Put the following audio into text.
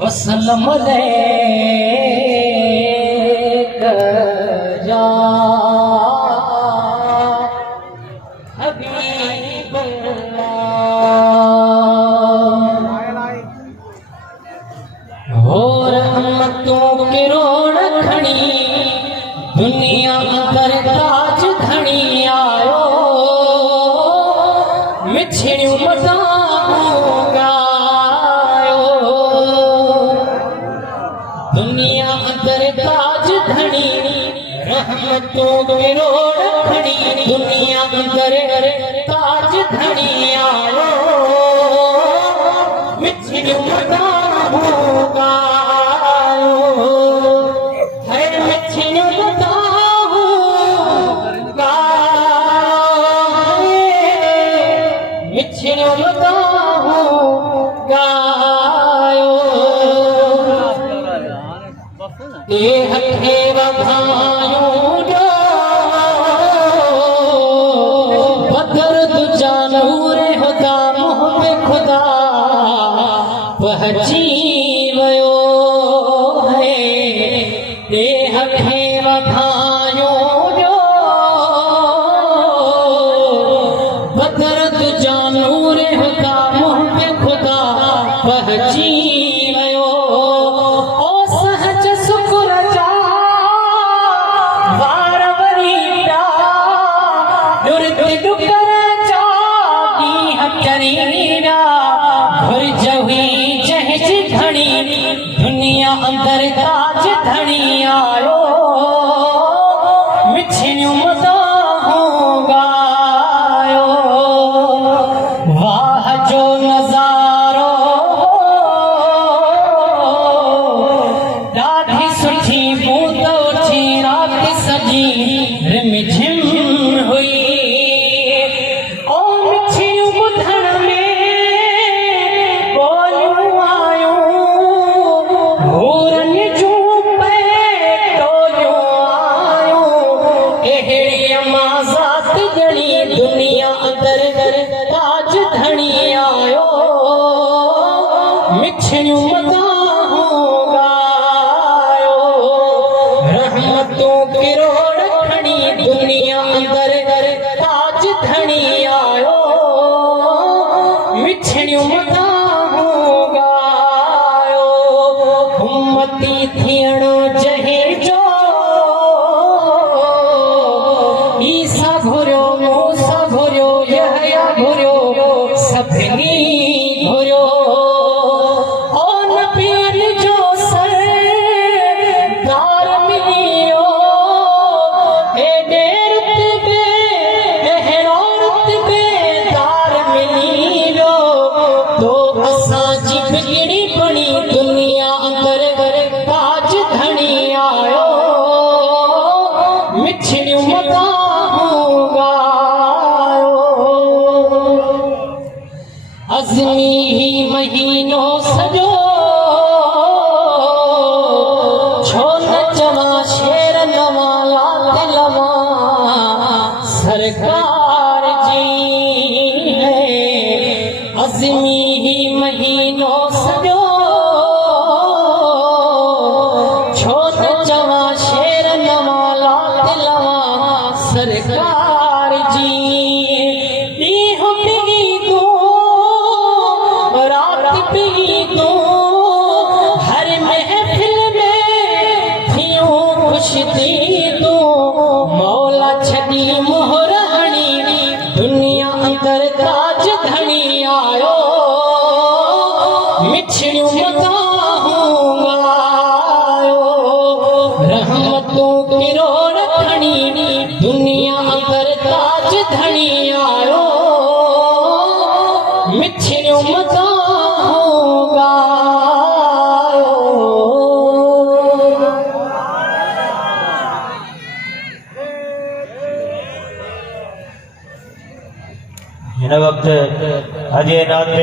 वसलम जा हो रहमतों के रोड खड़ी दुनिया अंदर ताज धनी आयो मिछड़ियों मदाऊंगा दुनिया अंदर ताज धनी रहमतों के रोड खड़ी दुनिया अंदर ताज धनी आयो मिछड़ियों मदाऊंगा है मिछड़ियों मदाऊंगा मिछड़ियों मदाऊंगा ये हथे वधायूं जो बदर तुझा नूर खुदा मोहब्बत खुदा पहची वयो है ये हथे वधायूं जो बदर तुझा नूर खुदा मोहब्बत खुदा पहची दुनिया अंदर ताज धनी आयो मिछड़ियों मदाऊंगा वाह जो नजारो ॾाढी सुठी बूंद उठी रात सजी रिमझिम हुई ओ मिछड़ियों ॿुधण में दुनिया अंदर ताज धनी आयो मिछड़ियों मदाऊंगा रहमतों की रोड खड़ी दुनिया अंदर ताज धनी आयो मिछड़ियों मदाऊंगा उम्मती थियण जहे जो ईसा घुरियो सभिनी घुरियो ओ नबीन जो सरदार मिलियो एॾे रुतबे अहिड़ो रुतबेदार मिलियो तो असांजी बिगड़ी बणी दुनिया अंदर ताज धनी आयो मिछड़ियों मदाऊंगा अज़मी ही महीनो सजो छो न चवा शेर नवा लात लवा सरकार जी है अज़मी ही महीनो सजो छो न चवा शेर नवा लात लवा सरकार जी हर महफिल में थियूं खुश थी तू मौला छड़ी मोहर हणी दुनिया अंदर ताज धनी आयो मिछड़ियों मदाऊंगा रहमतों की रोड खड़ी दुनिया अंदर ताज धनी आयो मिछड़ियों मदाऊंगा हिन वक़्तु अजय नाथ